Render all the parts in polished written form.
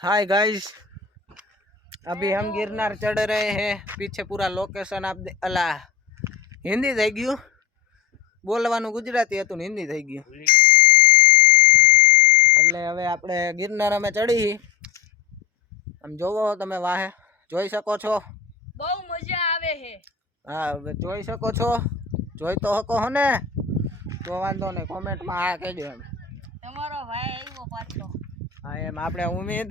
Hi guys, अभी हम गिरनार चढ़ रहे हैं। पीछे पूरा लोकेशन आप अला हिंदी થઈ ગયું બોલવાનું ગુજરાતી હતું ને હિન્દી થઈ ગયું એટલે હવે આપણે ગિરનાર અમે ચડી આમ જોવો તમે વાહે જોઈ શકો છો બહુ મજા આવે છે હા હવે જોઈ શકો છો જોઈ તો હકો હો ને તો વાંધો નહીં કોમેન્ટમાં આ કહેજો એમ તમારો ભાઈ આવ્યો પાછો હા એમ આપણે ઉમેદ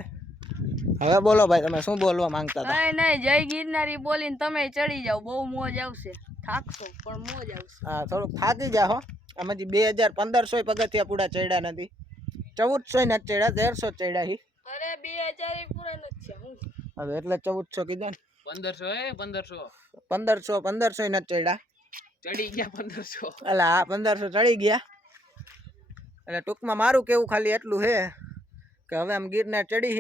હવે બોલો ભાઈ તમે શું બોલવા માંગતા હતા નહીં જય ગિરનારી બોલીને તમે ચડી જાવ બહુ મોજ આવશે થાકશો પણ મોજ આવશે હા થોડુંક થાકી જાઓ આમ હજી 2500 પગથિયા પૂરા ચડ્યા નથી 1400 નથી ચડ્યા 1300 ચડ્યા હી અરે 2000 પૂરા નથી છે હું હવે એટલે 1400 કીધા ને 1500 નથી ચડ્યા ચડી ગયા 1500 અલા હા 1500 ચડી ગયા એટલે ટૂંકમાં મારું કેવું ખાલી એટલું છે કે હવે આમ ગિરનાર ચડી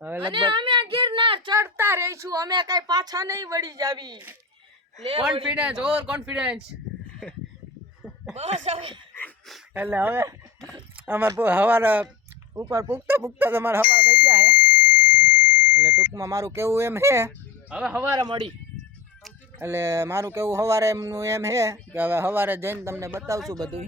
હવે અને અમે આ ગિરનાર ચડતા રહીશું અમે કઈ પાછા નહીં વળી જાવી કોન્ફિડન્સ ઓવર કોન્ફિડન્સ બસ હવે એટલે હવે અમાર હવાર ઉપર પૂગતા તમારે હવાર થઈ ગયા હે એટલે ટૂંકમાં મારું કેવું એમ હે હવે હવારે મળી એટલે મારું કેવું હવારે એમનું એમ હે કે હવે હવારે જઈને તમને બતાવશું બધું